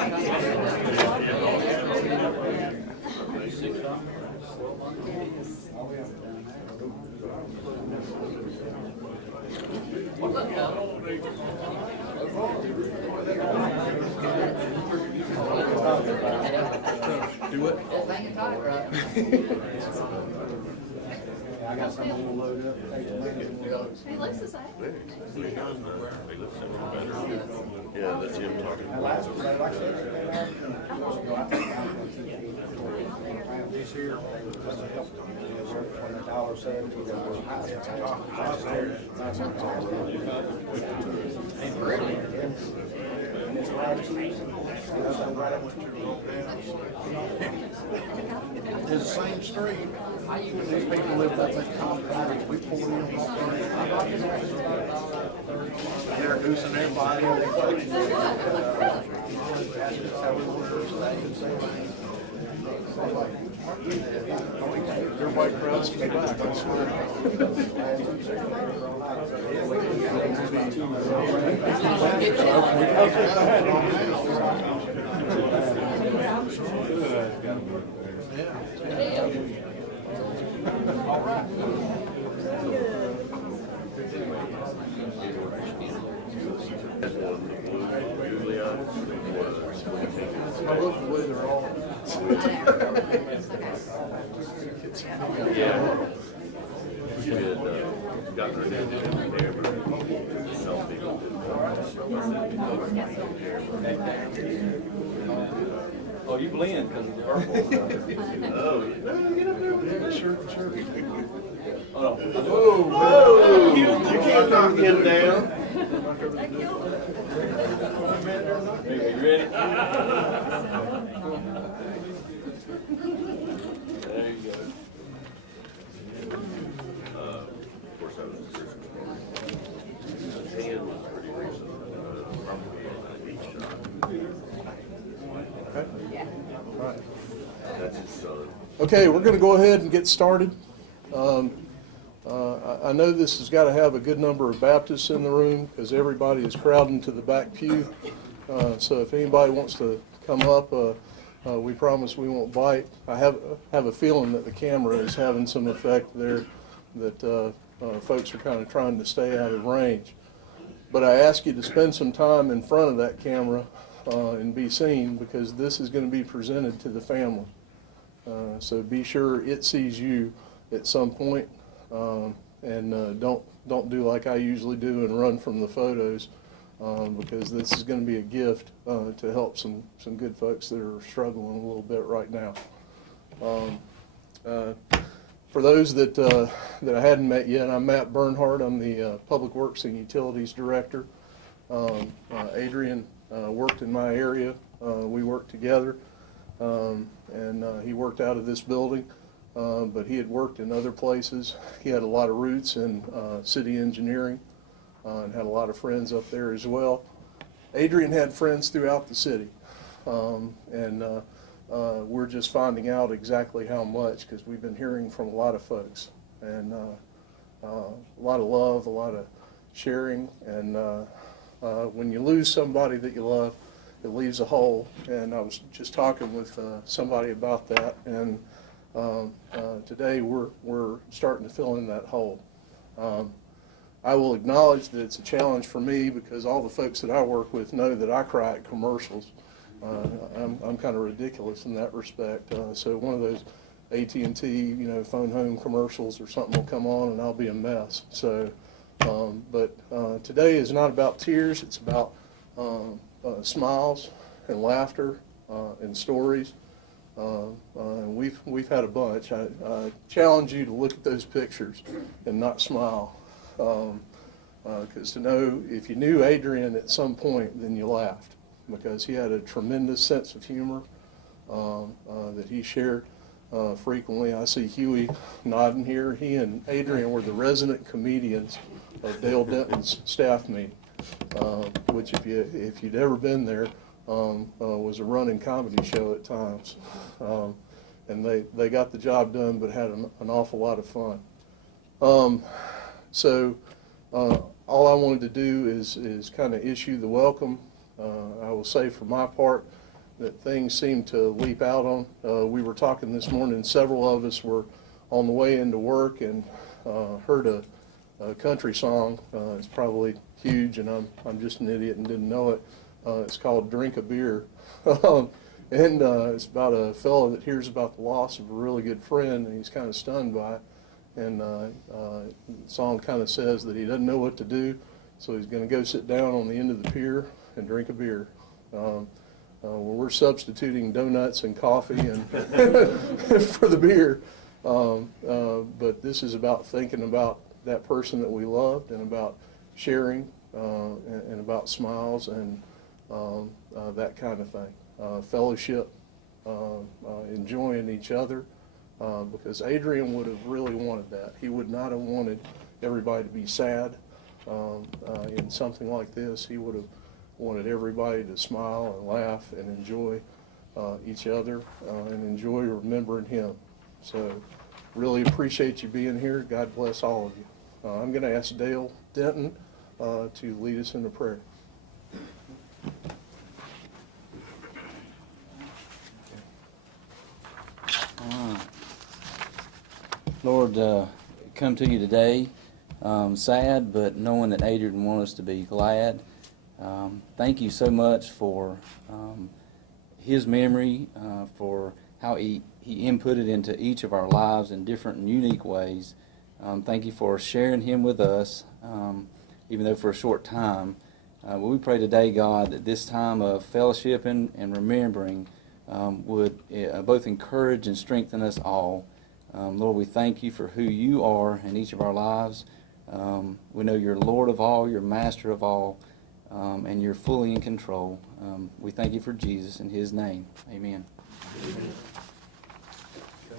Do what? I got some on the load up. He looks the same. Yeah, that's him talking. This year, $1.70. It's the same street. These people lived up in Colorado. We pulled in. Introducing everybody. Everybody crowds to be back, I swear. All right. Yeah. She had gotten her head in there, but some people Oh, you blend because of the purple. Oh, get up there. Sure. Oh, no. Oh, you can't knock him down. You ready? There you go. Of course, I was a Christmas party. The tan was pretty recent. Probably on a beach shot. Right. That's his son. Okay, we're going to go ahead and get started. I know this has got to have a good number of Baptists in the room because everybody is crowding to the back pew. So if anybody wants to come up, we promise we won't bite. I have a feeling that the camera is having some effect there, that folks are kind of trying to stay out of range. But I ask you to spend some time in front of that camera and be seen, because this is going to be presented to the family. So be sure it sees you at some point, and don't do like I usually do and run from the photos, because this is going to be a gift to help some good folks that are struggling a little bit right now. For those that I hadn't met yet, I'm Matt Bernhardt. I'm the Public Works and Utilities Director. Adrian worked in my area. We worked together, and he worked out of this building, but he had worked in other places. He had a lot of roots in city engineering and had a lot of friends up there as well. Adrian had friends throughout the city, and we're just finding out exactly how much, because we've been hearing from a lot of folks, and a lot of love, a lot of sharing, and when you lose somebody that you love, it leaves a hole. And I was just talking with somebody about that, and today we're starting to fill in that hole. I will acknowledge that it's a challenge for me, because all the folks that I work with know that I cry at commercials. I'm kind of ridiculous in that respect. So one of those AT&T, phone home commercials or something will come on, and I'll be a mess. So, but today is not about tears. It's about smiles and laughter and stories. And we've had a bunch. I challenge you to look at those pictures and not smile, because to know, if you knew Adrian at some point, then you laughed, because he had a tremendous sense of humor that he shared frequently. I see Huey nodding here. He and Adrian were the resident comedians of Dale Denton's staff meeting, which, if you'd ever been there, was a running comedy show at times. And they got the job done, but had an awful lot of fun. So all I wanted to do is kind of issue the welcome. I will say, for my part, that things seem to leap out on. We were talking this morning, several of us were on the way into work and heard a country song. It's probably huge, and I'm just an idiot and didn't know it. It's called Drink a Beer. And it's about a fellow that hears about the loss of a really good friend, and he's kind of stunned by it. And the song kind of says that he doesn't know what to do, so he's going to go sit down on the end of the pier and drink a beer. Well, we're substituting donuts and coffee and for the beer. But this is about thinking about that person that we loved, and about sharing, and about smiles and that kind of thing. Fellowship, enjoying each other. Because Adrian would have really wanted that. He would not have wanted everybody to be sad in something like this. He would have wanted everybody to smile and laugh and enjoy each other and enjoy remembering him. So really appreciate you being here. God bless all of you. I'm going to ask Dale Denton to lead us in a prayer. Lord, come to you today, sad, but knowing that Adrian wants us to be glad. Thank you so much for his memory, for how he inputted into each of our lives in different and unique ways. Thank you for sharing him with us, even though for a short time. We pray today, God, that this time of fellowshipping and remembering would both encourage and strengthen us all. Lord, we thank you for who you are in each of our lives. We know you're Lord of all, you're Master of all, and you're fully in control. We thank you for Jesus in his name. Amen.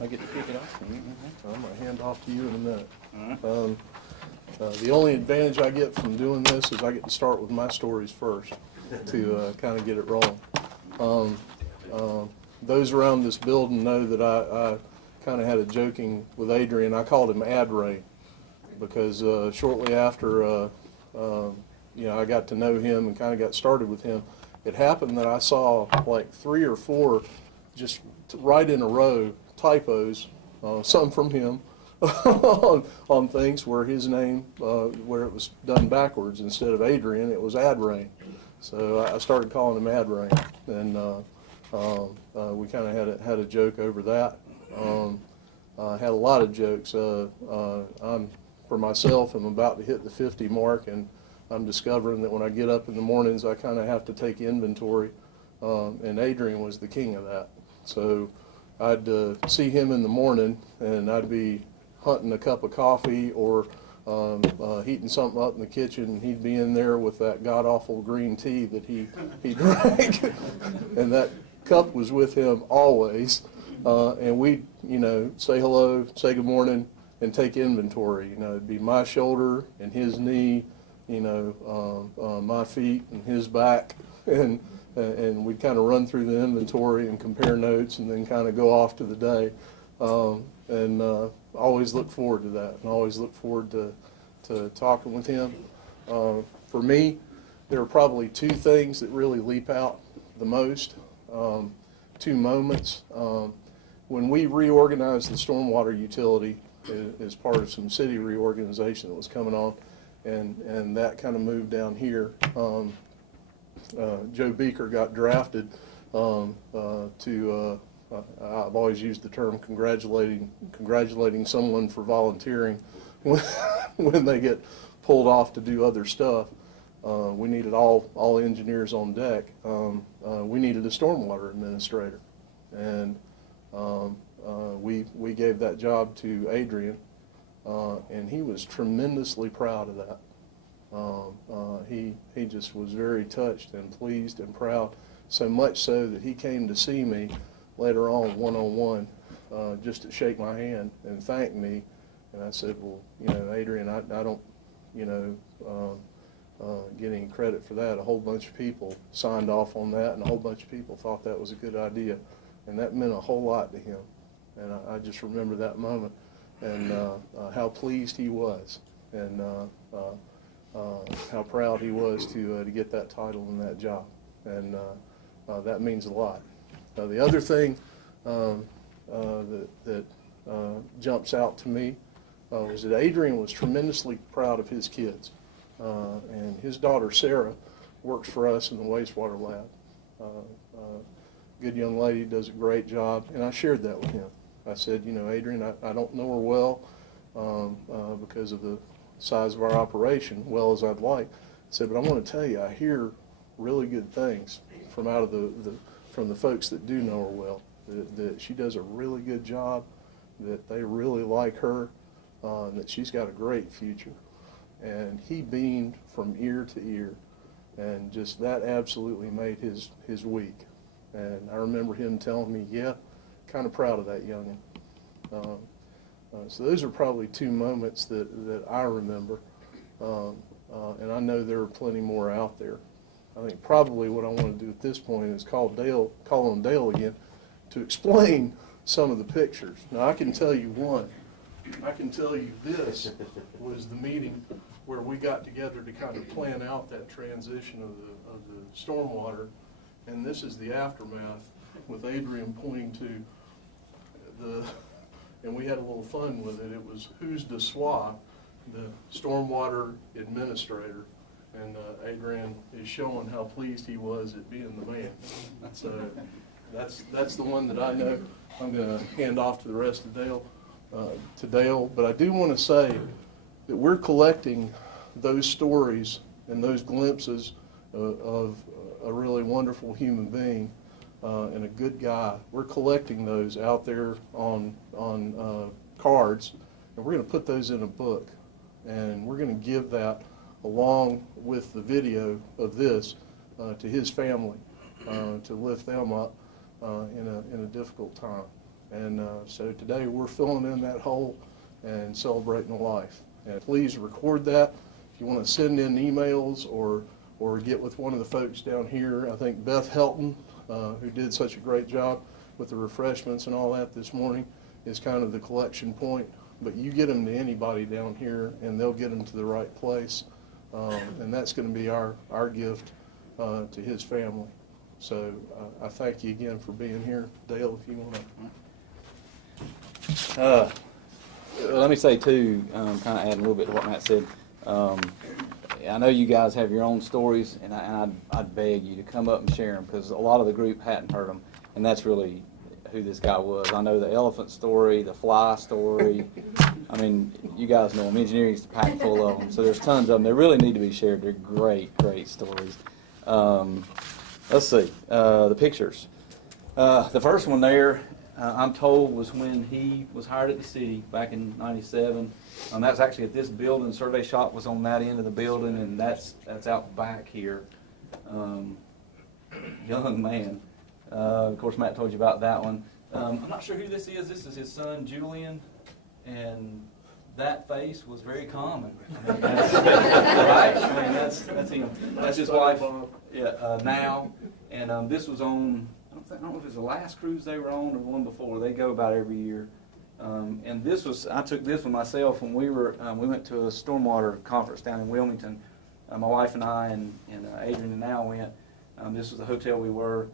I get to kick it off? I'm going to hand off to you in a minute. The only advantage I get from doing this is I get to start with my stories first to kind of get it rolling. Those around this building know that I kind of had a joking with Adrian. I called him Adrian because shortly after I got to know him and kind of got started with him, it happened that I saw like 3 or 4 just right in a row typos, some from him, on things where his name, where it was done backwards. Instead of Adrian, it was Adrian. So I started calling him Adrian, and we kind of had a joke over that. Had a lot of jokes. For myself, I'm about to hit the 50 mark, and I'm discovering that when I get up in the mornings, I kind of have to take inventory, and Adrian was the king of that. So I'd see him in the morning, and I'd be hunting a cup of coffee or heating something up in the kitchen, and he'd be in there with that god-awful green tea that he drank, and that cup was with him always. And we'd, say hello, say good morning, and take inventory. It'd be my shoulder and his knee, my feet and his back, and we'd kind of run through the inventory and compare notes, and then kind of go off to the day. Always look forward to that, and always look forward to talking with him. For me, there are probably 2 things that really leap out the most, 2 moments. When we reorganized the stormwater utility as part of some city reorganization that was coming on, and that kind of moved down here, Joe Beaker got drafted to, I've always used the term congratulating someone for volunteering when they get pulled off to do other stuff. We needed all engineers on deck. We needed a stormwater administrator, and we gave that job to Adrian, and he was tremendously proud of that. He just was very touched and pleased and proud, so much so that he came to see me later on one-on-one, just to shake my hand and thank me. And I said, well, Adrian, I don't, get any credit for that. A whole bunch of people signed off on that, and a whole bunch of people thought that was a good idea, and that meant a whole lot to him. And I just remember that moment, and how pleased he was, and how proud he was to get that title and that job. And That means a lot. The other thing that jumps out to me was that Adrian was tremendously proud of his kids. And his daughter, Sarah, works for us in the wastewater lab. Good young lady, does a great job, and I shared that with him. I said, you know, Adrian, I don't know her well because of the size of our operation, well as I'd like. I said, but I want to tell you, I hear really good things from out of from the folks that do know her well, that she does a really good job, that they really like her, and that she's got a great future. And he beamed from ear to ear, and just that absolutely made his week. And I remember him telling me, yeah, kind of proud of that youngin'. So those are probably two moments that I remember, and I know there are plenty more out there. I think probably what I want to do at this point is call on Dale again to explain some of the pictures. Now I can tell you one. I can tell you this was the meeting where we got together to kind of plan out that transition of the stormwater, and this is the aftermath with Adrian pointing to and we had a little fun with it. It was who's the SWA, the stormwater administrator, and Adrian is showing how pleased he was at being the man. So that's the one that I know. I'm going to hand off to the rest of Dale, but I do want to say that we're collecting those stories and those glimpses of a really wonderful human being and a good guy. We're collecting those out there on cards, and we're going to put those in a book, and we're going to give that along with the video of this to his family to lift them up in a difficult time. And so today we're filling in that hole and celebrating a life. And please record that. If you want to send in emails or get with one of the folks down here, I think Beth Helton, who did such a great job with the refreshments and all that this morning, is kind of the collection point. But you get them to anybody down here, and they'll get them to the right place. And that's going to be our gift to his family. So I thank you again for being here. Dale, if you want to. Let me say, too, kind of add a little bit to what Matt said. I know you guys have your own stories, and I'd beg you to come up and share them, because a lot of the group hadn't heard them, and that's really who this guy was. I know the elephant story, the fly story. I mean, you guys know them. Engineering's packed full of them, so there's tons of them. They really need to be shared. They're great, great stories. Let's see, the pictures. The first one there, I'm told, was when he was hired at the city back in '97. That was actually at this building. The survey shop was on that end of the building, and that's out back here. Young man. Of course, Matt told you about that one. I'm not sure who this is. This is his son, Julian, and that face was very common. I mean, that's, right? I mean, that's him. That's his wife. Yeah, now, and this was on. I don't know if it was the last cruise they were on or the one before. They go about every year. And this was, I took this one myself when we went to a stormwater conference down in Wilmington. My wife and I and Adrian and Al went. This was the hotel we were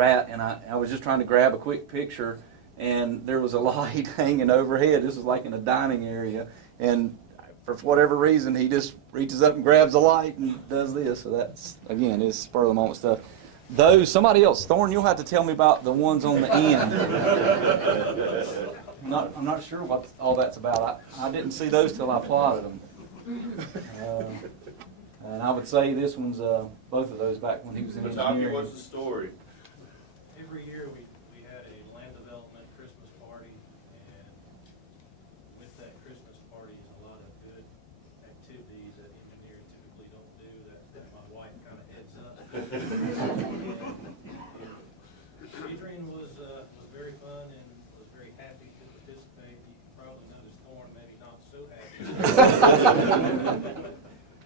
at, and I was just trying to grab a quick picture, and there was a light hanging overhead. This was like in a dining area, and for whatever reason, he just reaches up and grabs a light and does this. So that's, again, it's spur of the moment stuff. Those, somebody else, Thorne, you'll have to tell me about the ones on the end. I'm not sure what all that's about. I didn't see those till I plotted them. And I would say this one's both of those back when he was in engineering. What's the story? Every year we had a land development Christmas party, and with that Christmas party is a lot of good activities that engineering typically don't do that my wife kind of heads up. Adrian was very fun and was very happy to participate. You can probably notice Thorne maybe not so happy.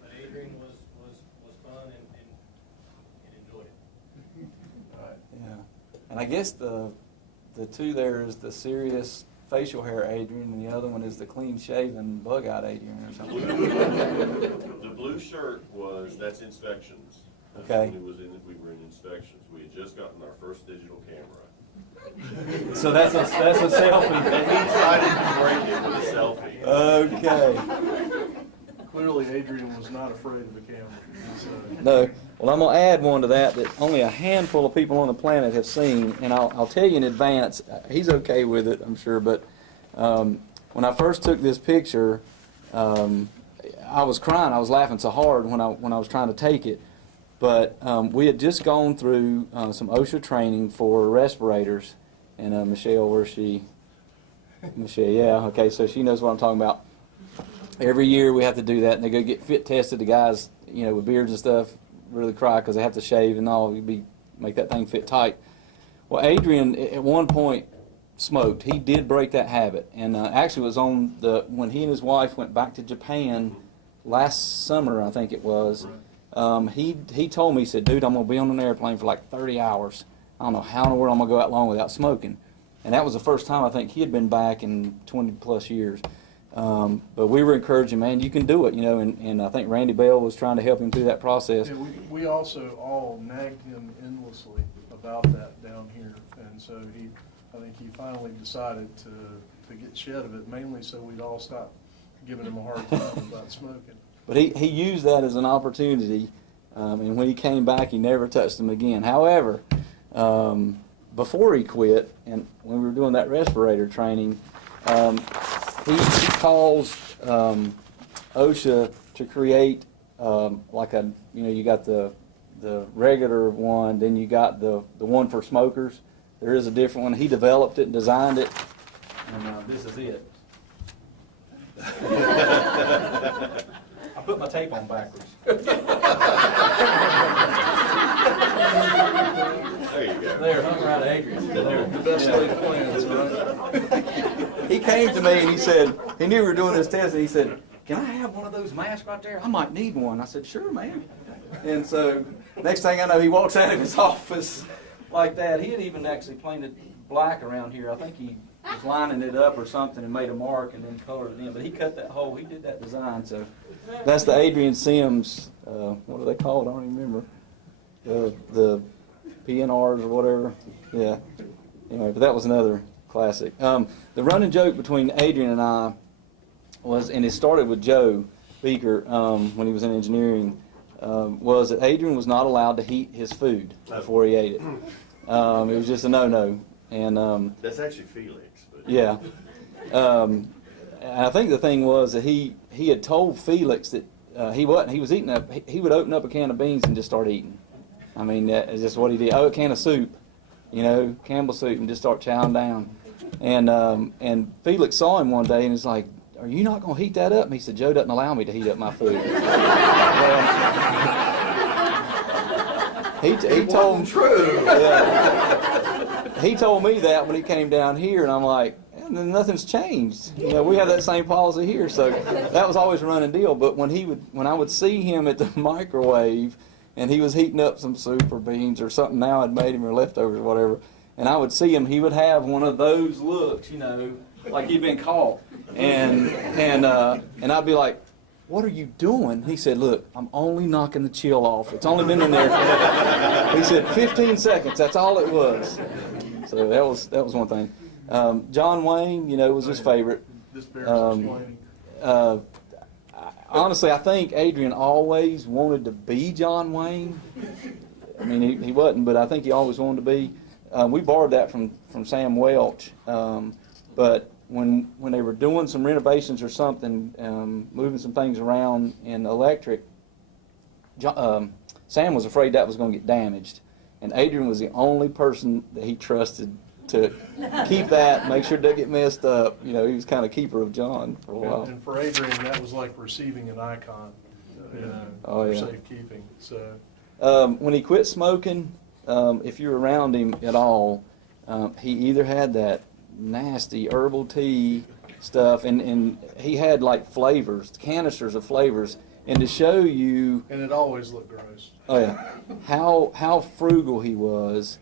But Adrian was fun and enjoyed it. Yeah. And I guess the two there is the serious facial hair Adrian, and the other one is the clean-shaven, bug-eyed Adrian or something. The blue shirt that's inspections. Okay. When we were in inspections. We had just gotten our first digital camera. So that's a selfie. And he decided to break it with a selfie. Okay. Clearly, Adrian was not afraid of the camera. No. Well, I'm going to add one to that only a handful of people on the planet have seen, and I'll tell you in advance, he's okay with it, I'm sure, but when I first took this picture, I was crying. I was laughing so hard when I was trying to take it. But we had just gone through some OSHA training for respirators, and Michelle, where's she? Michelle, yeah, okay, so she knows what I'm talking about. Every year we have to do that, and they go get fit tested. The guys, with beards and stuff, really cry because they have to shave and all. Make that thing fit tight. Well, Adrian at one point smoked. He did break that habit, and actually it was when he and his wife went back to Japan last summer, I think it was. He told me, he said, "Dude, I'm gonna be on an airplane for like 30 hours. I don't know how in the world I'm gonna go that long without smoking." And that was the first time I think he had been back in 20 plus years. But we were encouraging, man, you can do it, and I think Randy Bell was trying to help him through that process. Yeah, we also all nagged him endlessly about that down here, and so I think he finally decided to get shed of it, mainly so we'd all stop giving him a hard time about smoking. But he used that as an opportunity, and when he came back, he never touched them again. However, before he quit, and when we were doing that respirator training, he caused OSHA to create like you got the regular one, then you got the one for smokers. There is a different one. He developed it and designed it, and this is it. I put my tape on backwards. There you go. There, hung around Adrian. There. The best laid plans, right? He came to me and he said, he knew we were doing this test, and he said, "Can I have one of those masks right there? I might need one." I said, "Sure, man." And so, next thing I know, he walks out of his office like that. He had even actually painted black around here. I think he was lining it up or something and made a mark and then colored it in. But he cut that hole. He did that design. So that's the Adrian Sims. What are they called? I don't even remember. The PNRs or whatever. Yeah. Anyway, but that was another classic. The running joke between Adrian and I was, and it started with Joe Beaker when he was in engineering, was that Adrian was not allowed to heat his food before he ate it. It was just a no-no. And That's actually Felix. But yeah. And I think the thing was that he had told Felix that he would open up a can of beans and just start eating. I mean, that's just what he did. Oh, a can of soup, Campbell soup, and just start chowing down. And Felix saw him one day and was like, "Are you not going to heat that up?" And he said, "Joe doesn't allow me to heat up my food." Well, he told him true. Yeah. He told me that when he came down here, and I'm like, nothing's changed. We have that same policy here, so that was always a running deal. But when I would see him at the microwave, and he was heating up some soup or beans or something now I'd made him or leftovers or whatever, and I would see him, he would have one of those looks, like he'd been caught, and I'd be like, "What are you doing?" He said, "Look, I'm only knocking the chill off. It's only been in there." He said, 15 seconds. That's all it was. So that was one thing. John Wayne, was his favorite. This bears explaining. Honestly, I think Adrian always wanted to be John Wayne. I mean, he wasn't, but I think he always wanted to be. We borrowed that from Sam Welch. But when they were doing some renovations or something, moving some things around in electric, Sam was afraid that was going to get damaged. And Adrian was the only person that he trusted to keep that, make sure it doesn't get messed up. He was kind of keeper of John for a while. And for Adrian, that was like receiving an icon, for safekeeping. So when he quit smoking, if you're around him at all, he either had that nasty herbal tea stuff, and he had like flavors, canisters of flavors, and to show you. And it always looked gross. Oh yeah, how frugal he was.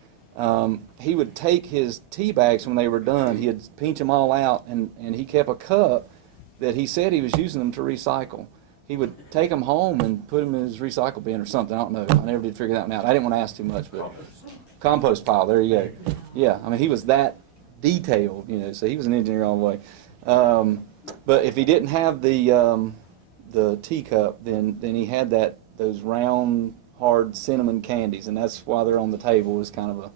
He would take his tea bags when they were done. He'd pinch them all out, and he kept a cup that he said he was using them to recycle. he would take them home and put them in his recycle bin or something. I don't know. I never did figure that one out. I didn't want to ask too much, but compost pile. There you go. Yeah, I mean, he was that detailed, you know. So he was an engineer all the way. But if he didn't have the teacup, then he had those round, hard cinnamon candies, and that's why they're on the table. Is kind of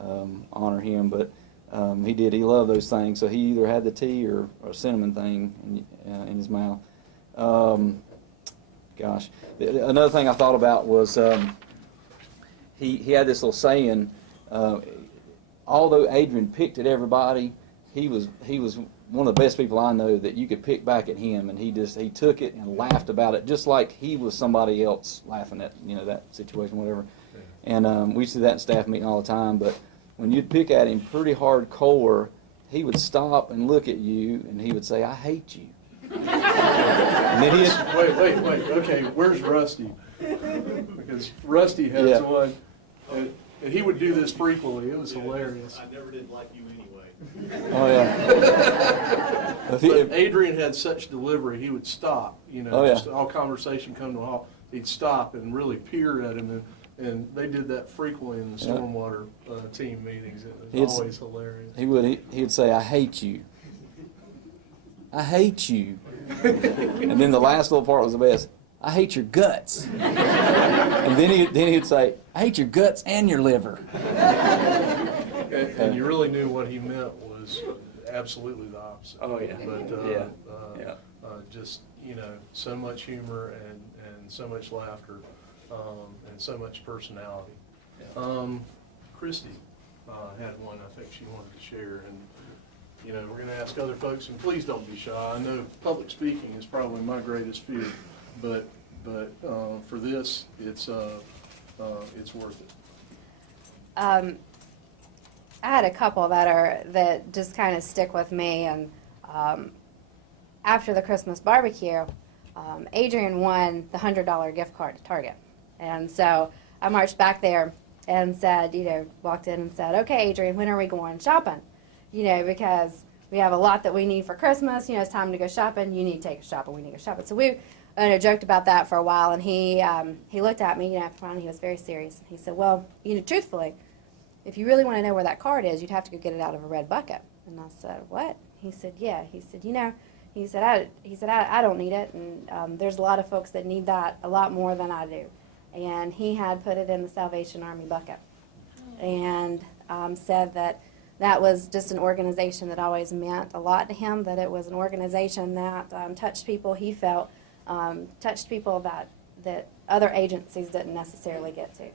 a honor him, but he loved those things. So he either had the tea or a cinnamon thing in his mouth. Gosh, another thing I thought about was he had this little saying. Although Adrian picked at everybody, he was one of the best people I know that you could pick back at him, and he took it and laughed about it, just like he was somebody else laughing at that situation, whatever. And we used to do that in staff meeting all the time. But when you'd pick at him pretty hardcore, he would stop and look at you, and he would say, "I hate you." And then Wait. Okay, where's Rusty? Because Rusty has one, and he would do this frequently. It was hilarious. I never did like you anyway. Oh yeah. But Adrian had such delivery, he would stop. Just all conversation come to a halt. He'd stop and really peer at him, and they did that frequently in the stormwater team meetings. It was always hilarious. He'd say, "I hate you. I hate you." And then the last little part was the best. "I hate your guts." And then he'd say, "I hate your guts and your liver." And you really knew what he meant was absolutely the opposite. Oh yeah. But just so much humor and so much laughter and so much personality. Christy had one I think she wanted to share, and we're going to ask other folks, and please don't be shy. I know public speaking is probably my greatest fear, but for this, it's worth it. I had a couple that just kind of stick with me, and after the Christmas barbecue, Adrian won the $100 gift card to Target, and so I marched back there and said, walked in and said, "Okay, Adrian, when are we going shopping? Because we have a lot that we need for Christmas. It's time to go shopping. You need to take us shopping. We need to go shopping." So we joked about that for a while, and he looked at me, after a while, and he was very serious. He said, "Well, truthfully, if you really want to know where that card is, you'd have to go get it out of a red bucket." And I said, "What?" He said, "Yeah." He said, I don't need it, and there's a lot of folks that need that a lot more than I do." And he had put it in the Salvation Army bucket, and said that was just an organization that always meant a lot to him, that it was an organization that touched people he felt, touched people that other agencies didn't necessarily get to.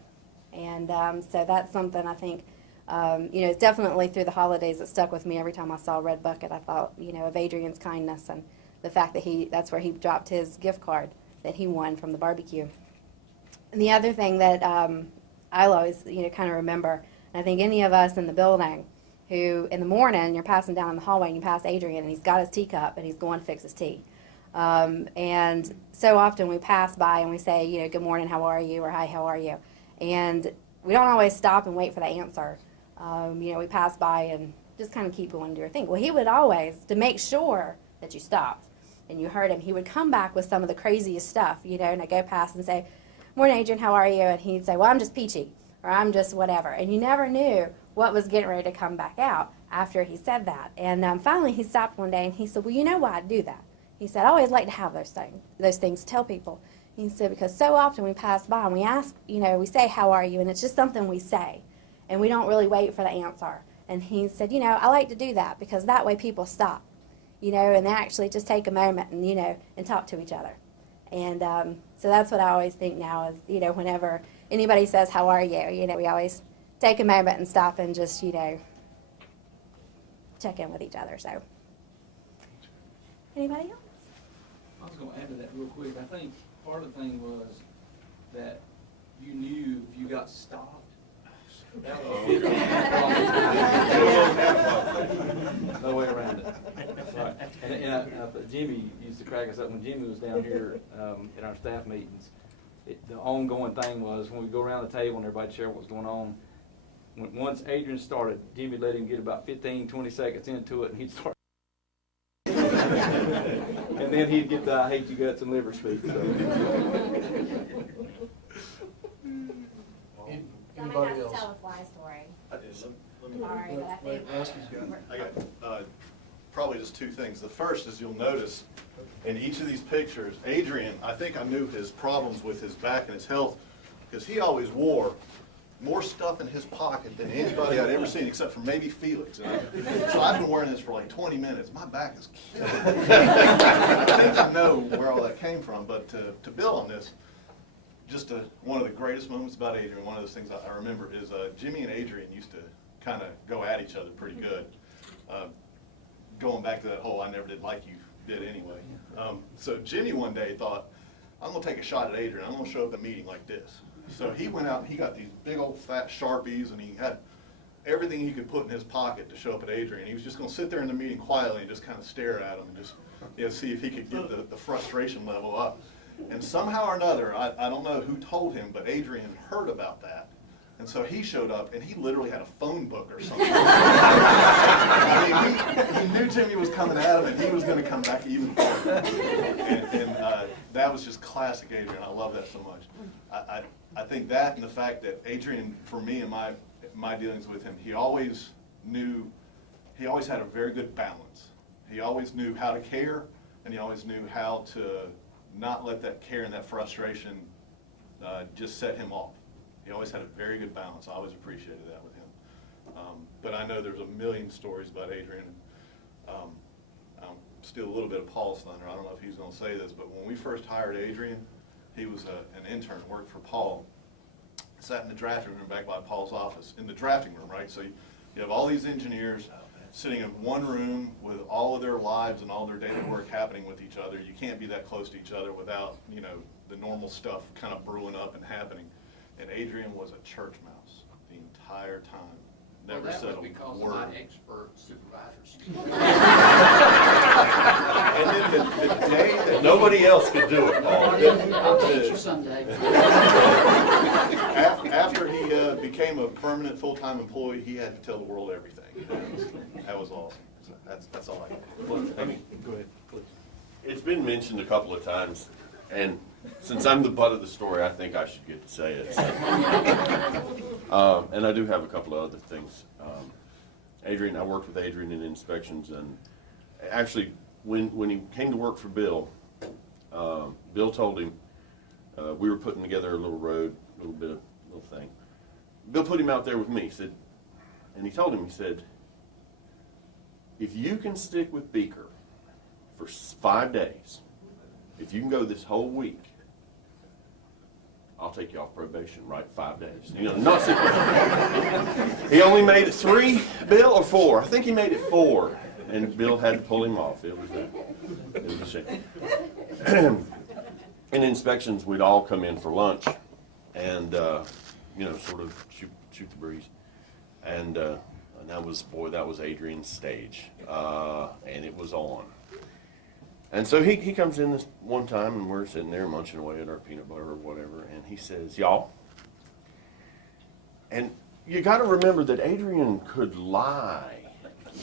And so that's something I think, definitely through the holidays it stuck with me. Every time I saw Red Bucket, I thought, of Adrian's kindness and the fact that that's where he dropped his gift card that he won from the barbecue. And the other thing that I'll always, kind of remember, and I think any of us in the building who, in the morning, you're passing down in the hallway and you pass Adrian and he's got his teacup and he's going to fix his tea. And so often we pass by and we say, "Good morning, how are you?" or "Hi, how are you?" And we don't always stop and wait for the answer. We pass by and just kind of keep going to your thing. Well, he would always, to make sure that you stopped and you heard him, he would come back with some of the craziest stuff, and I'd go past and say, "Morning, Adrian, how are you?" And he'd say, "Well, I'm just peachy," or "I'm just whatever." And you never knew what was getting ready to come back out after he said that. And finally he stopped one day and he said, "Well, you know why I do that?" He said, "I always like to have those things, tell people." He said, "Because so often we pass by and we ask, we say, 'How are you?' and it's just something we say, and we don't really wait for the answer." And he said, "I like to do that because that way people stop, and they actually just take a moment and, and talk to each other." And so that's what I always think now is, whenever anybody says, "How are you?" We always take a moment and stop and just, check in with each other. So, anybody else? I was going to add to that real quick. I think part of the thing was that you knew if you got stopped, that was no way around it. Right. And Jimmy used to crack us up when Jimmy was down here in our staff meetings. The ongoing thing was when we go around the table and everybody share what's going on. Once Adrian started, Jimmy let him get about 15, 20 seconds into it, and he'd start. And then he'd get the I hate you guts and liver speak, so. Somebody Anybody has to else? tell a fly story. Let me- Sorry, but I think. Rusty's got it. I got probably just two things. The first is you'll notice in each of these pictures, Adrian, I think I knew his problems with his back and his health because he always wore more stuff in his pocket than anybody I'd ever seen except for maybe Felix. So I've been wearing this for like 20 minutes. My back is killing me. I think I know where all that came from, but to build on this, just one of the greatest moments about Adrian, one of those things I remember is Jimmy and Adrian used to kind of go at each other pretty good. Going back to that whole I never did like you bit anyway. So Jimmy one day thought, I'm going to take a shot at Adrian. I'm going to show up at a meeting like this. So he went out and he got these big old fat Sharpies and he had everything he could put in his pocket to show up at Adrian. He was just going to sit there in the meeting quietly and just kind of stare at him and just see if he could get the frustration level up. And somehow or another, I don't know who told him, but Adrian heard about that. And so he showed up, and he literally had a phone book or something. I mean, he knew Jimmy was coming at him, and he was going to come back even farther. And that was just classic Adrian. I love that so much. I think that and the fact that Adrian, for me and my dealings with him, he always had a very good balance. He always knew how to care, and he always knew how to not let that care and that frustration just set him off. He always had a very good balance. I always appreciated that with him. But I know there's a million stories about Adrian. I'm still a little bit of Paul's thunder. I don't know if he's going to say this, but when we first hired Adrian, he was an intern, worked for Paul, sat in the drafting room back by Paul's office, in the drafting room, right? So you have all these engineers sitting in one room with all of their lives and all their daily work happening with each other. You can't be that close to each other without, the normal stuff kind of brewing up and happening. And Adrian was a church mouse the entire time. Never said a because word. of my expert supervisors. And then the day that Nobody else could do it, Paul. I'll teach you someday. after he became a permanent full-time employee, he had to tell the world everything. That was awesome. So that's all I got. Go ahead, please. It's been mentioned a couple of times, and since I'm the butt of the story, I think I should get to say it. And I do have a couple of other things. I worked with Adrian in inspections, and actually, when he came to work for Bill, Bill told him we were putting together a little road, little thing. Bill put him out there with me. He said, if you can stick with Beaker for 5 days, if you can go this whole week, I'll take you off probation, right? 5 days. Not 6 days. He only made it 3, Bill, or 4. I think he made it 4, and Bill had to pull him off. It was a shame. In inspections, we'd all come in for lunch, and sort of shoot the breeze, and that was Adrian's stage, and it was on. And so he comes in this one time, and we're sitting there munching away at our peanut butter or whatever, and he says, y'all, and you got to remember that Adrian could lie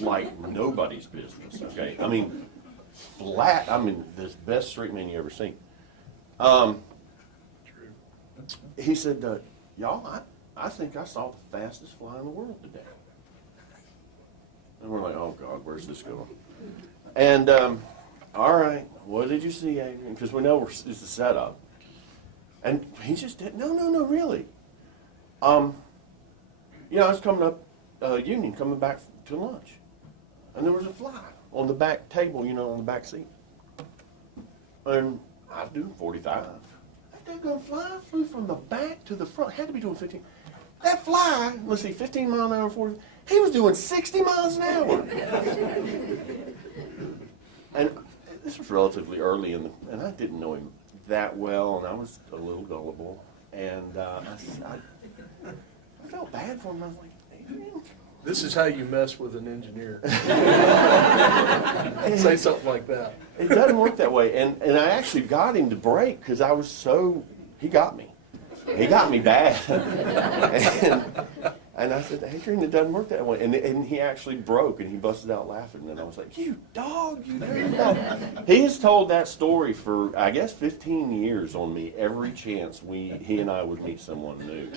like nobody's business, okay? I mean, the best straight man you ever seen. He said, y'all, I think I saw the fastest fly in the world today. And we're like, oh, God, where's this going? And, all right, what did you see, Adrian? Because we know it's a setup. And he just did, no, really. I was coming up Union, coming back to lunch. And there was a fly on the back table, on the back seat. And I was doing 45. That daggone fly flew from the back to the front. Had to be doing 15. That fly, 15 mile an hour, 40. He was doing 60 miles an hour. And this was relatively early and I didn't know him that well, and I was a little gullible. And I felt bad for him. I was like, Adrian? This is how you mess with an engineer. Say something like that. It doesn't work that way. And I actually got him to break because he got me. He got me bad. And I said, Adrian, it doesn't work that way. And he actually broke, and he busted out laughing. And I was like, you dog, you dirty dog. He has told that story for, I guess, 15 years on me every chance he and I would meet someone new.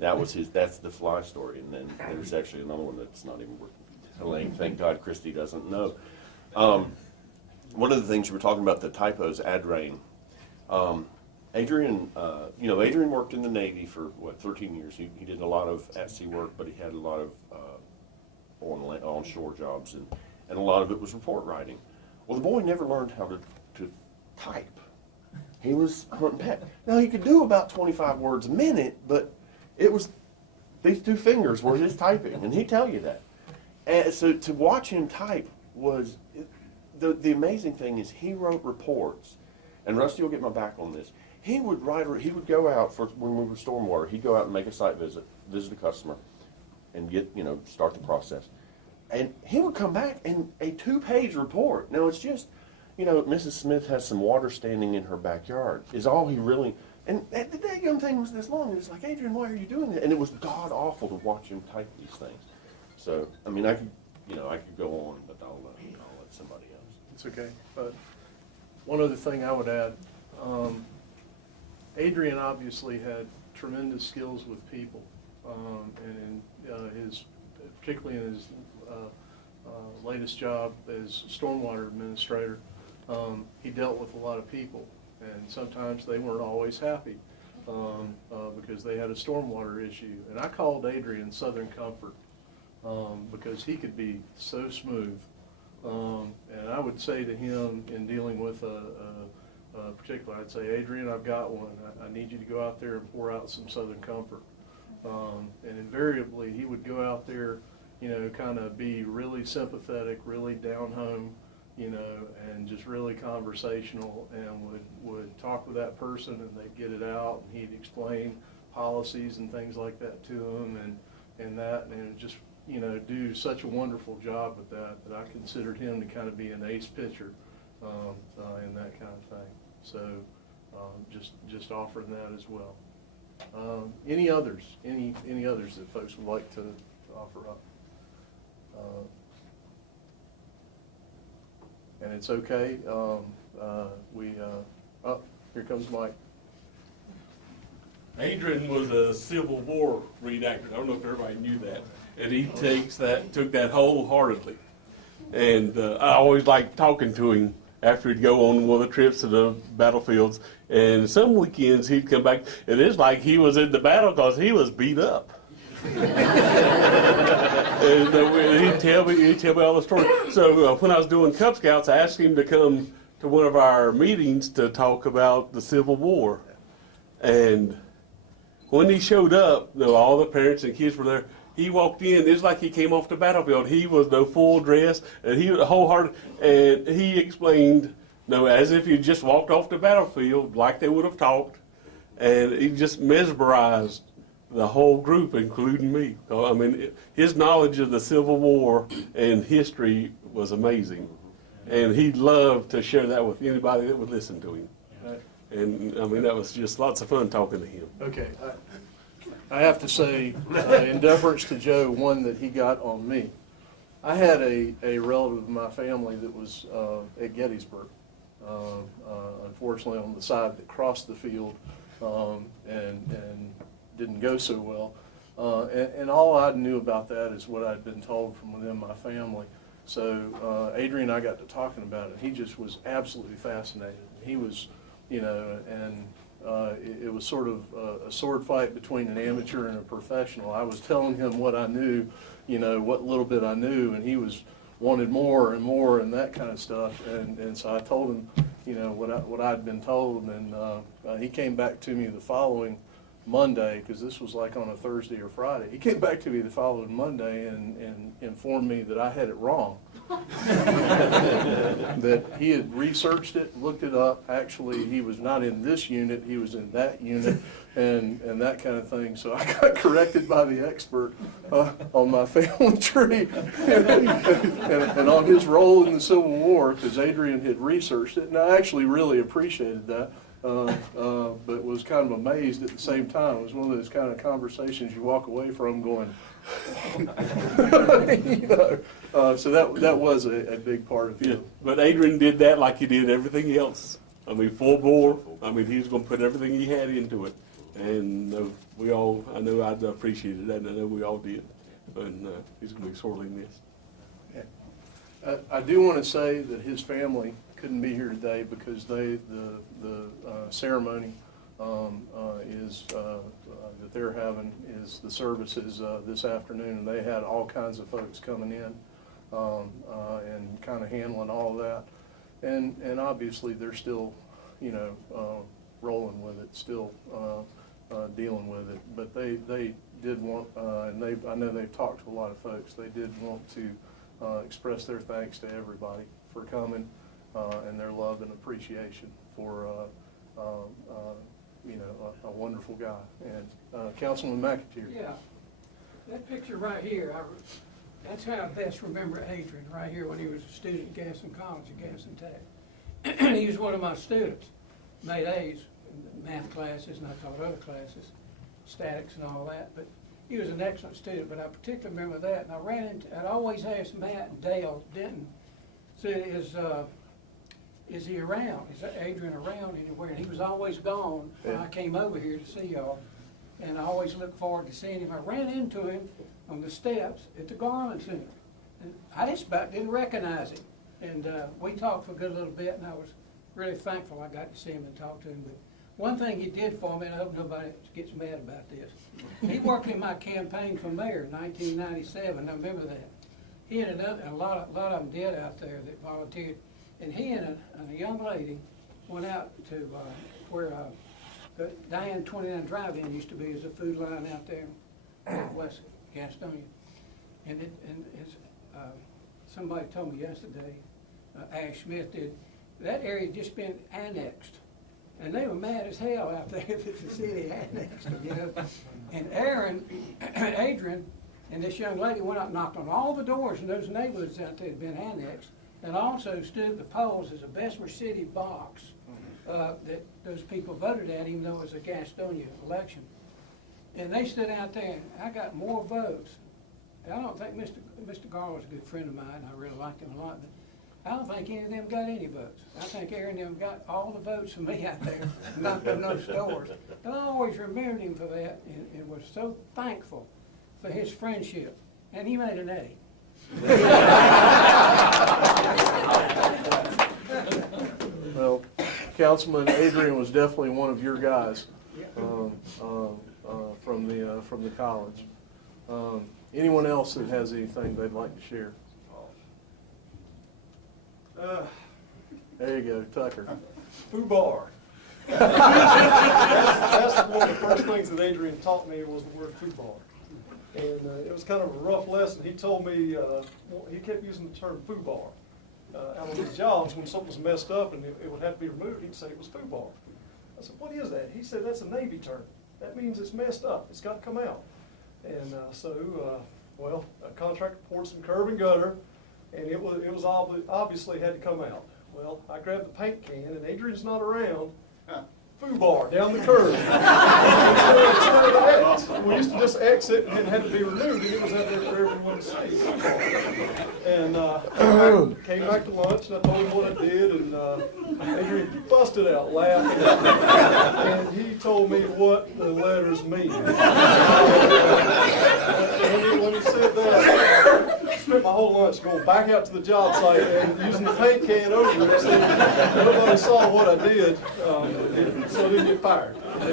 That's the fly story. And then there's actually another one that's not even worth telling. Thank God Christy doesn't know. One of the things you were talking about, the typos, Adrian. Adrian, Adrian worked in the Navy for, 13 years. He did a lot of at-sea work, but he had a lot of onshore jobs, and a lot of it was report writing. Well, the boy never learned how to type. He was hunting peck. Now, he could do about 25 words a minute, but it was, these two fingers were his typing, and he'd tell you that. And so to watch him type was, the amazing thing is he wrote reports, and Rusty will get my back on this. He would go out when we were stormwater, he'd go out and make a site visit a customer, and start the process. And he would come back and a 2-page report. Now it's just, Mrs. Smith has some water standing in her backyard, is all he really, and the daggum thing was this long, and it's like, Adrian, why are you doing that? And it was god awful to watch him type these things. So, I mean, I could go on, but I'll let somebody else. It's okay. But one other thing I would add, Adrian obviously had tremendous skills with people, and particularly in his latest job as stormwater administrator, he dealt with a lot of people, and sometimes they weren't always happy because they had a stormwater issue. And I called Adrian Southern Comfort because he could be so smooth. And I would say to him in dealing with a particular, I'd say, Adrian, I've got one. I need you to go out there and pour out some Southern Comfort. And invariably, he would go out there, kind of be really sympathetic, really down home, and just really conversational, and would talk with that person, and they'd get it out, and he'd explain policies and things like that to them, and just, do such a wonderful job with that I considered him to kind of be an ace pitcher in that kind of thing. So just offering that as well. Any others that folks would like to offer up? And it's okay. Here comes Mike. Adrian was a Civil War reenactor. I don't know if everybody knew that. And he took that wholeheartedly. And I always liked talking to him after he'd go on one of the trips to the battlefields. And some weekends he'd come back, and it's like he was in the battle because he was beat up. And he'd tell me all the stories. So when I was doing Cub Scouts, I asked him to come to one of our meetings to talk about the Civil War. And when he showed up, all the parents and kids were there. He walked in, it's like he came off the battlefield. He was full dress, and he was wholehearted, and he explained, as if he just walked off the battlefield like they would have talked, and he just mesmerized the whole group, including me. I mean, his knowledge of the Civil War and history was amazing, and he'd love to share that with anybody that would listen to him. And I mean, that was just lots of fun talking to him. Okay. I have to say, in deference to Joe, one that he got on me. I had a relative of my family that was at Gettysburg, unfortunately on the side that crossed the field and didn't go so well. And all I knew about that is what I'd been told from within my family. So Adrian and I got to talking about it. He just was absolutely fascinated. He was, and it was sort of a sword fight between an amateur and a professional. I was telling him what I knew, what little bit I knew, and he wanted more and more and that kind of stuff. And so I told him, what I'd been told, and he came back to me the following Monday, because this was like on a Thursday or Friday. He came back to me the following Monday and informed me that I had it wrong. That he had researched it, looked it up. Actually, he was not in this unit, he was in that unit, and that kind of thing. So I got corrected by the expert on my family tree and on his role in the Civil War, because Adrian had researched it, and I actually really appreciated that. but was kind of amazed at the same time. It was one of those kind of conversations you walk away from going, you know, so that was a big part of Yeah, it. but Adrian did that like he did everything else. I mean, full bore. I mean, he was going to put everything he had into it, and we all. I know I appreciated that, and I know we all did. And he's going to be sorely missed. I do want to say that his family couldn't be here today because the ceremony is that they're having is the services this afternoon, and they had all kinds of folks coming in and kind of handling all of that, and obviously they're still, you know, rolling with it, still dealing with it, but they did want, and I know they've talked to a lot of folks. They did want to express their thanks to everybody for coming and their love and appreciation for you know, a wonderful guy. And Councilman McAteer. Yeah, that picture right here, that's how I best remember Adrian, right here when he was a student at Gaston College at Gaston Tech. He was one of my students, made A's in math classes, and I taught other classes, statics and all that, but he was an excellent student, but I particularly remember that, and I'd always ask Matt and Dale Denton, said, is he around? Is Adrian around anywhere? And he was always gone when I came over here to see y'all, and I always look forward to seeing him. I ran into him on the steps at the Garland Center, and I just about didn't recognize him, and we talked for a good little bit, and I was really thankful I got to see him and talk to him. But one thing he did for me, and I hope nobody gets mad about this, he worked in my campaign for mayor in 1997, I remember that. He and a lot of them did out there that volunteered, and he and a young lady went out to where the Diane 29 Drive-In used to be, as a food line out there in West Gastonia. And somebody told me yesterday, Ash Smith did, that area had just been annexed. And they were mad as hell out there that the city annexed them, you know. And Adrian, and this young lady went out and knocked on all the doors in those neighborhoods out there that had been annexed, and also stood at the polls as a Bessemer City box that those people voted at, even though it was a Gastonia election. And they stood out there, and I got more votes. I don't think Mr. Garland was a good friend of mine. I really liked him a lot, but I don't think any of them got any votes. I think Aaron and them got all the votes from me out there, knocked on those doors. And I always remembered him for that, and was so thankful for his friendship. And he made an A. Well, Councilman Adrian was definitely one of your guys from the college. Anyone else that has anything they'd like to share? There you go, Tucker. Foobar. That's one of the first things that Adrian taught me was the word foobar. And it was kind of a rough lesson. He told me, he kept using the term foobar. Out on his jobs, when something was messed up and it would have to be removed, he'd say it was foobar. I said, what is that? He said, that's a Navy term. That means it's messed up. It's got to come out. And well, a contractor poured some curb and gutter, and it was obviously had to come out. Well, I grabbed the paint can, and Adrian's not around. Foobar down the curb. We used to just exit, and it had to be removed, and it was out there for everyone to see. And came back to lunch, and I told him what I did, and Adrian busted out laughing. And he told me what the letters mean. And when he said that, I spent my whole lunch going back out to the job site and using the paint can over it, so nobody saw what I did, so I didn't get fired. The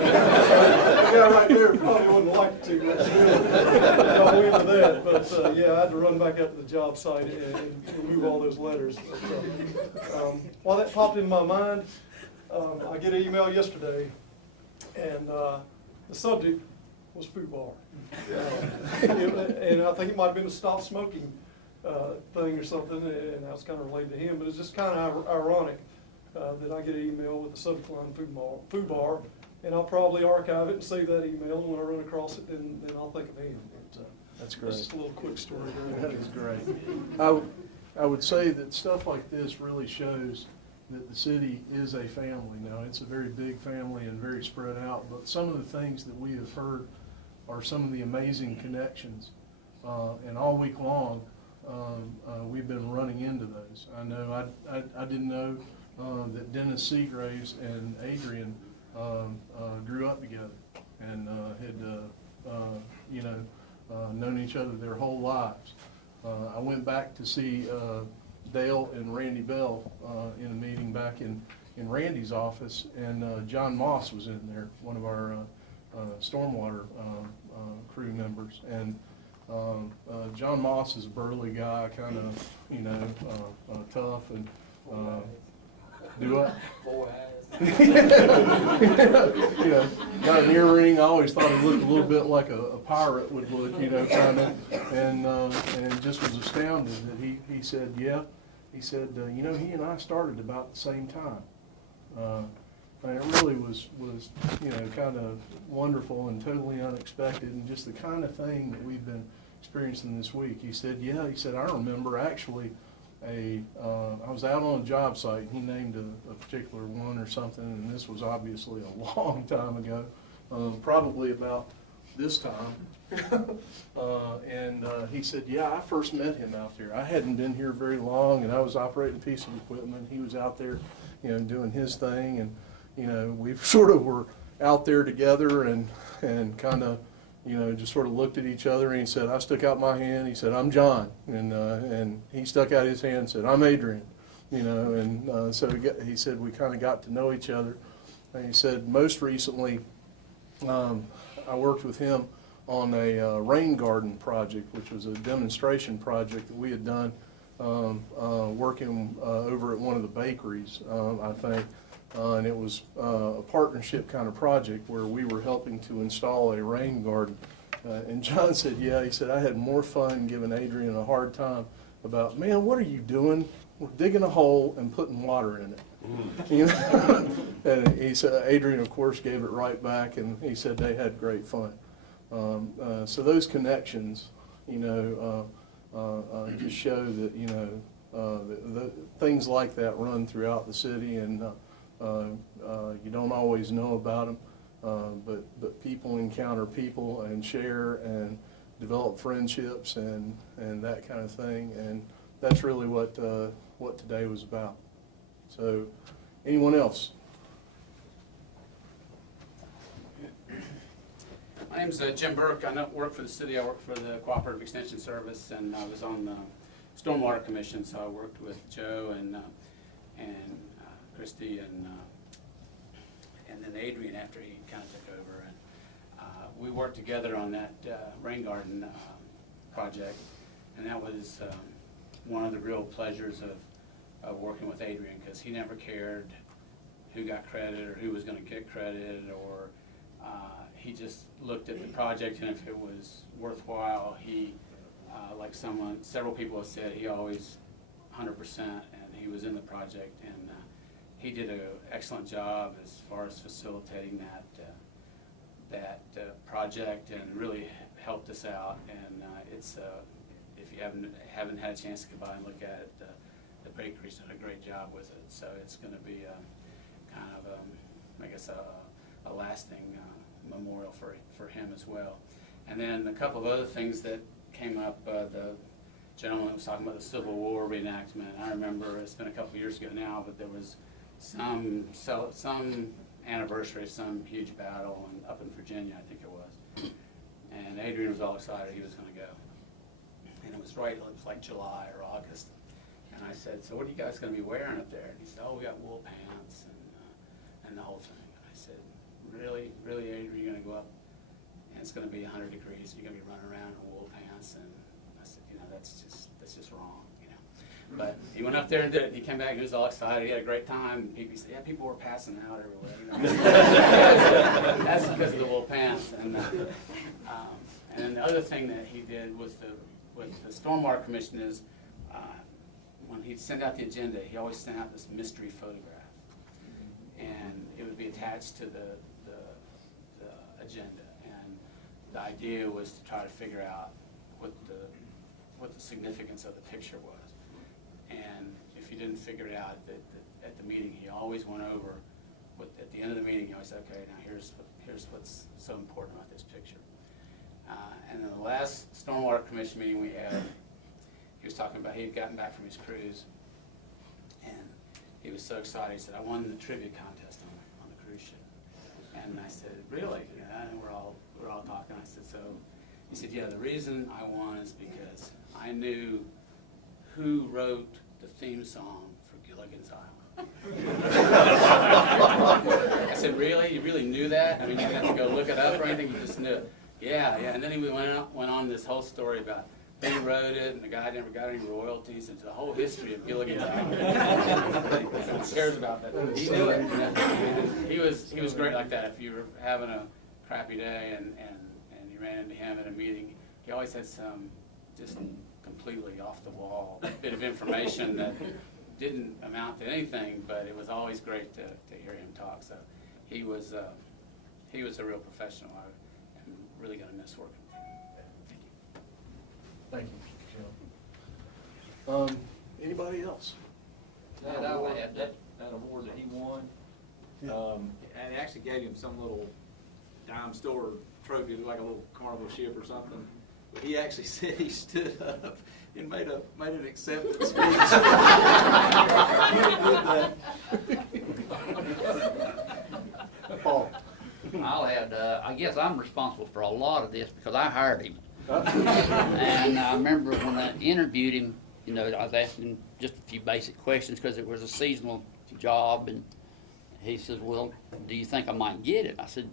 guy right there probably wouldn't have liked to go into that, but yeah, I had to run back out to the job site and remove all those letters. But, while that popped in my mind, I get an email yesterday, and the subject was foobar. And I think it might have been a stop smoking thing or something, and that was kind of related to him, but it's just kind of ironic that I get an email with the subject line foobar, and I'll probably archive it and save that email, and when I run across it, then I'll think of him. But, that's great. That's just a little quick story there. That is great. I would say that stuff like this really shows that the city is a family now. It's a very big family and very spread out, but some of the things that we have heard are some of the amazing connections. And all week long, we've been running into those. I know I didn't know that Dennis Seagraves and Adrian grew up together and had known each other their whole lives. I went back to see Dale and Randy Bell in a meeting back in Randy's office, and John Moss was in there, one of our stormwater crew members. And John Moss is a burly guy, kind of, tough and do what? Got an earring. I always thought he looked a little bit like a pirate would look, kind of, and just was astounded that he said, yeah, he said, he and I started about the same time. And it really was kind of wonderful and totally unexpected, and just the kind of thing that we've been experiencing this week. He said, yeah, he said, I remember actually I was out on a job site, and he named a particular one or something, and this was obviously a long time ago, probably about this time. And he said, yeah, I first met him out there. I hadn't been here very long, and I was operating a piece of equipment. He was out there, doing his thing, and, we sort of were out there together and kind of, just sort of looked at each other, and he said, I stuck out my hand. He said, I'm John. And he stuck out his hand and said, I'm Adrian. So he said we kind of got to know each other. And he said most recently I worked with him on a rain garden project, which was a demonstration project that we had done working over at one of the bakeries, I think. And it was a partnership kind of project where we were helping to install a rain garden. And John said, yeah, he said, I had more fun giving Adrian a hard time about, man, what are you doing? We're digging a hole and putting water in it. And he said, Adrian, of course, gave it right back, and he said they had great fun. So those connections, just show that, the things like that run throughout the city, and you don't always know about them, but people encounter people and share and develop friendships and that kind of thing, and that's really what today was about. So, anyone else? My name's Jim Burke. I don't work for the city. I work for the Cooperative Extension Service, and I was on the Stormwater Commission, so I worked with Joe and Christie and then Adrian after he kind of took over. And we worked together on that rain garden project, and that was one of the real pleasures of working with Adrian, because he never cared who got credit or who was going to get credit, or he just looked at the project, and if it was worthwhile, he, like several people have said, he always 100%, and he was in the project, and he did an excellent job as far as facilitating that project, and really helped us out. And it's if you haven't had a chance to go by and look at it, the bakery's done a great job with it. So it's going to be kind of I guess a lasting memorial for him as well. And then a couple of other things that came up. The gentleman was talking about the Civil War reenactment. I remember, it's been a couple of years ago now, but there was some anniversary of some huge battle up in Virginia, I think it was. And Adrian was all excited he was going to go. And it was like July or August. And I said, so what are you guys going to be wearing up there? And he said, oh, we got wool pants and the whole thing. And I said, really, Adrian, you're going to go up and it's going to be 100 degrees, and you're going to be running around in wool pants? And I said, that's just wrong. But he went up there and did it. He came back and he was all excited. He had a great time. He said, yeah, people were passing out everywhere. That's because of the wool pants. And then the other thing that he did with the Stormwater Commission is when he'd send out the agenda, he always sent out this mystery photograph. And it would be attached to the agenda. And the idea was to try to figure out what the significance of the picture was. And if you didn't figure it out, that at the meeting, he always went over, at the end of the meeting, he always said, okay, now here's what's so important about this picture. And then the last Stormwater Commission meeting we had, he was talking about he had gotten back from his cruise, and he was so excited. He said, I won the trivia contest on the cruise ship. And I said, really? Yeah, and we're all talking. I said, so, he said, yeah, the reason I won is because I knew who wrote the theme song for Gilligan's Island. I said, really? You really knew that? I mean, you didn't have to go look it up or anything? You just knew it. Yeah. And then he went on this whole story about who wrote it, and the guy never got any royalties. It's the whole history of Gilligan's Island. Who cares about that? He knew it. He was great like that. If you were having a crappy day and you ran into him at a meeting, he always had some just completely off the wall bit of information that didn't amount to anything, but it was always great to hear him talk. So he was a real professional. I'm really going to miss working with him. Thank you, Mr. Chairman. Anybody else? That award that he won, and they actually gave him some little dime store trophy, like a little carnival ship or something. But he actually said he stood up and made an acceptance speech. Paul. I'll add, I guess I'm responsible for a lot of this because I hired him. And I remember when I interviewed him, you know, I was asking him just a few basic questions because it was a seasonal job, and he says, well, do you think I might get it? I said,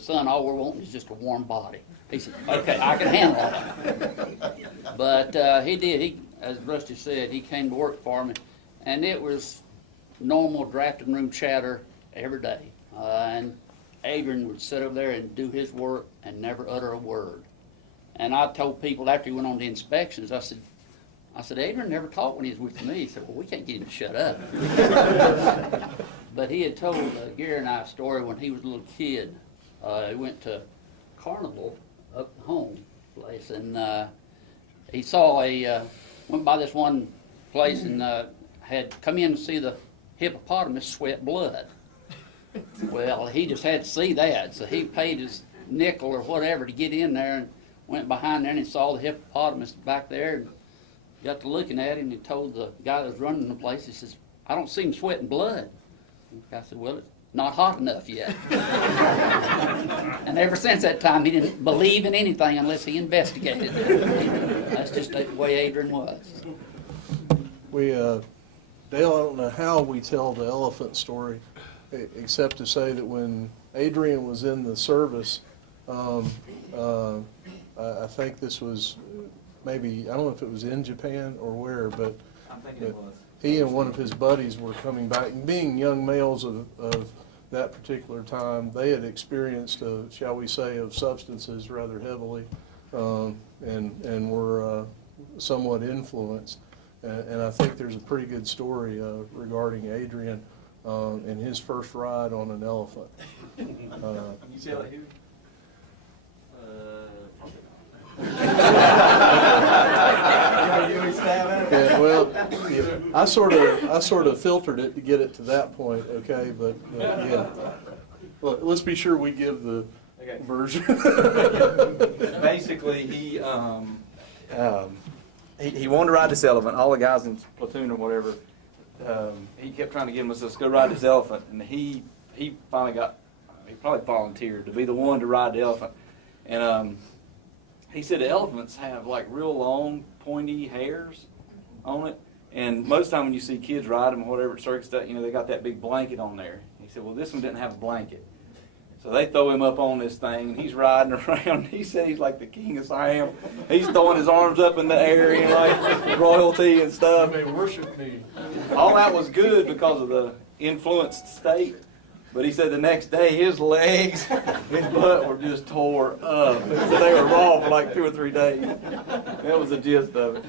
son, all we're wanting is just a warm body. He said, okay, I can handle it. But he did. He, as Rusty said, he came to work for me, and it was normal drafting room chatter every day. And Adrian would sit over there and do his work and never utter a word. And I told people after he went on the inspections, I said, Adrian never talked when he was with me. He said, well, we can't get him to shut up. But he had told Gary and I a story when he was a little kid. He went to Carnival up home place, and he saw went by this one place and had come in to see the hippopotamus sweat blood. Well, he just had to see that, so he paid his nickel or whatever to get in there and went behind there and he saw the hippopotamus back there and got to looking at him and he told the guy that was running the place, he says, I don't see him sweating blood. And the guy said, well, it's not hot enough yet. And ever since that time, he didn't believe in anything unless he investigated it. That's just the way Adrian was. Dale, I don't know how we tell the elephant story, except to say that when Adrian was in the service, I think this was maybe, I don't know if it was in Japan or where, but I'm thinking it was. He and one of his buddies were coming back, and being young males of that particular time, they had experienced, shall we say, of substances rather heavily, and were somewhat influenced. And I think there's a pretty good story regarding Adrian and his first ride on an elephant. You say that here? Yeah, well, yeah, I sort of filtered it to get it to that point, okay? But yeah, well, let's be sure we give the version. Basically, he wanted to ride this elephant. All the guys in platoon or whatever, he kept trying to get him. Let's go ride this elephant, and he finally he probably volunteered to be the one to ride the elephant, and he said the elephants have like real long, pointy hairs on it, and most of the time when you see kids ride them or whatever at circus stuff, you know, they got that big blanket on there. He said, well, this one didn't have a blanket. So they throw him up on this thing, and he's riding around. He said he's like the king of Siam. He's throwing his arms up in the air, you know, like royalty and stuff. They worship me. All that was good because of the influenced state. But he said the next day his legs, his butt were just tore up. So they were raw for like 2 or 3 days. That was the gist of it.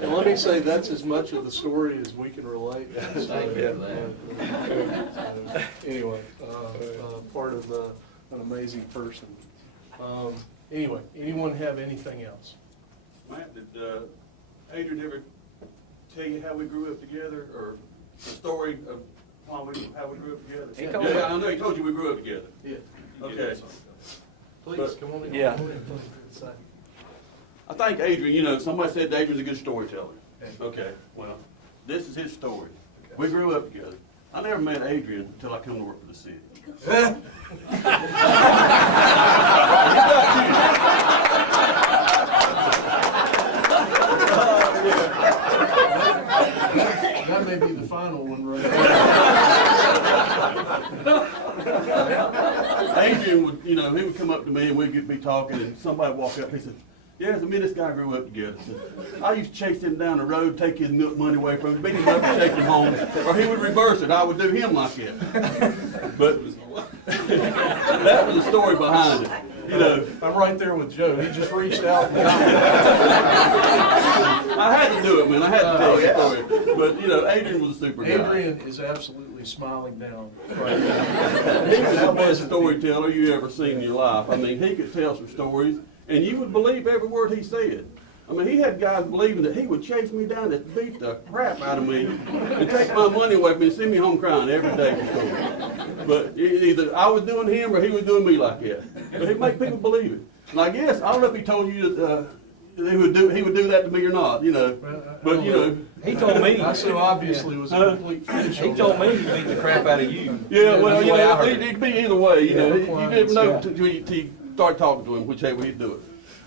And let me say that's as much of the story as we can relate. Anyway, part of an amazing person. Anyway, anyone have anything else? Matt, did Adrian ever tell you how we grew up together, or the story of how we grew up together? He told Yeah, me. I know he told you we grew up together. Yeah. Okay. Please, come on in. Yeah. Come on in. I think Adrian, you know, somebody said Adrian's a good storyteller. Okay, well, this is his story. We grew up together. I never met Adrian until I come to work for the city. That may be the final one, right? Adrian would, you know, he would come up to me and we'd be talking, and somebody would walk up and he said, yeah, me and this guy grew up together. I used to chase him down the road, take his milk money away from him, beat him up and take him home, or he would reverse it. I would do him like that. But that was the story behind it. You know, I'm right there with Joe. He just reached out and got I had to do it, man. I had to tell the story. But, you know, Adrian was a super guy. Adrian is absolutely smiling down right now. He was the best storyteller you ever seen in your life. I mean, he could tell some stories, and you would believe every word he said. I mean, he had guys believing that he would chase me down and beat the crap out of me and take my money away from me and send me home crying every day from school. But either I was doing him or he was doing me like that. But he'd make people believe it. And I guess, I don't know if he told you that he would do that to me or not, you know. But, you know. He told me. I so obviously was a complete fish. He told me he beat the crap out of you. Yeah, well, That's you the way I know, heard it. it'd be either way, you know. You clients, didn't know yeah. till you start talking to him, whichever way he'd do it.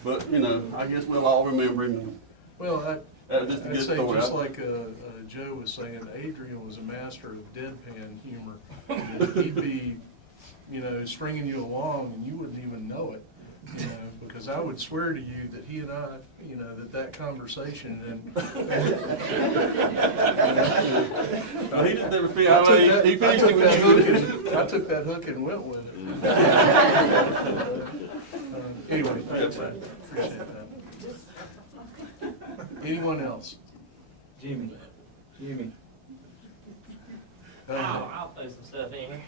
But, you know, I guess we'll all remember him. Well, Just a I'd good say story. just like Joe was saying, Adrian was a master of deadpan humor. He'd be, you know, stringing you along and you wouldn't even know it, you know, because I would swear to you that he and I, you know, that conversation and He just never feel I how took he that- finished it with you. I took that hook and went with it. Anyway, thanks, I appreciate that. Anyone else? Jimmy. I'll throw some stuff in here.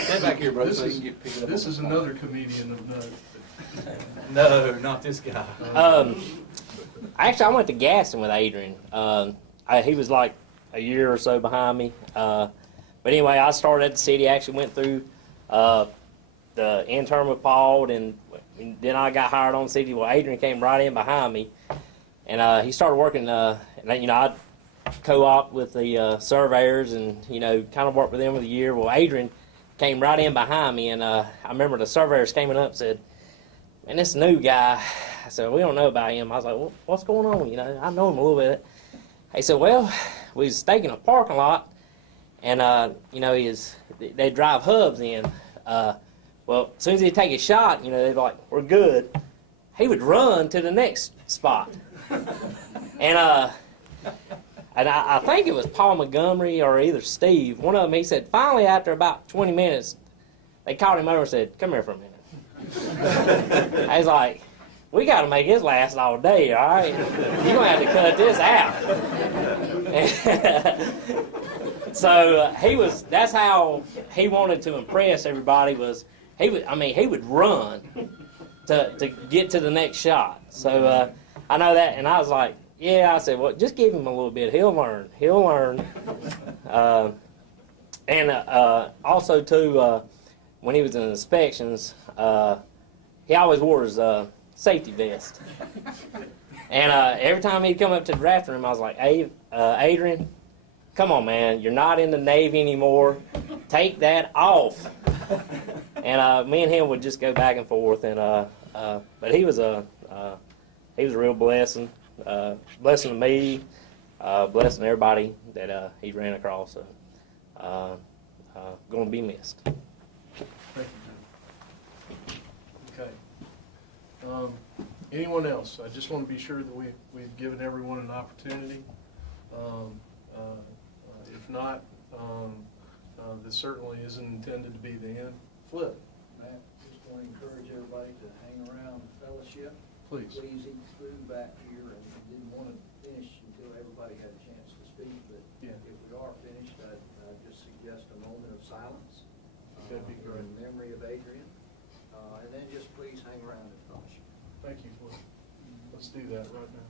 Stand back here, brother, This so you is, can get picked up. this is another comedian of note. No, not this guy. Actually, I went to Gaston with Adrian. He was like a year or so behind me. But anyway, I started at the city. Actually went through the intern with Paul, and then I got hired on the city. Well, Adrian came right in behind me, and he started working. And you know, I co-op with the surveyors, and you know, kind of worked with them for the year. Well, Adrian came right in behind me, and I remember the surveyors came up and said, "Man, this new guy." I said, "We don't know about him." I was like, "Well, what's going on?" You know, I know him a little bit. He said, "Well, we was staking a parking lot, and you know, they drive hubs in. Well, as soon as he'd take a shot, you know, they'd be like, 'We're good.' He would run to the next spot, and I think it was Paul Montgomery or either Steve. One of them, he said, finally, after about 20 minutes, they called him over and said, 'Come here for a minute.' I was like, 'We got to make this last all day, all right? You're going to have to cut this out.'" So that's how he wanted to impress everybody was he would run to get to the next shot. So I know that, and I was like, yeah, I said, well, just give him a little bit. He'll learn. And also, too, when he was in inspections, he always wore his safety vest. And every time he'd come up to the drafting room, I was like, Adrian, come on, man. You're not in the Navy anymore. Take that off. And me and him would just go back and forth. And but he was a real blessing. Blessing to me, blessing everybody that he ran across. So, going to be missed. Thank you, Jim. Okay. Anyone else? I just want to be sure that we've given everyone an opportunity. If not, this certainly isn't intended to be the end. Flip. Matt, just want to encourage everybody to hang around the fellowship. Please. Please eat food back here, and didn't want to finish until everybody had a chance to speak, but Yeah. if we are finished, I'd just suggest a moment of silence. That'd be great. In memory of Adrian, and then just please hang around in fellowship. Thank you, Flip. Let's do that right now.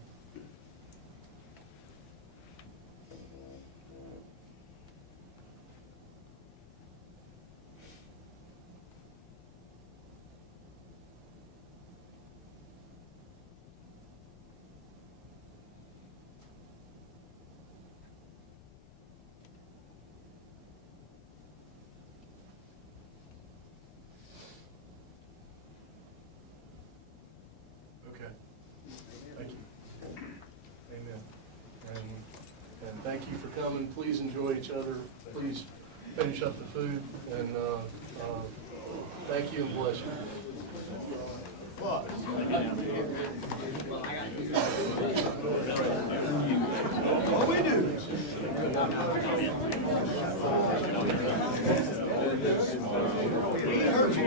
thank you for coming. Please enjoy each other. Please finish up the food, and thank you and bless you. What we do? He heard you.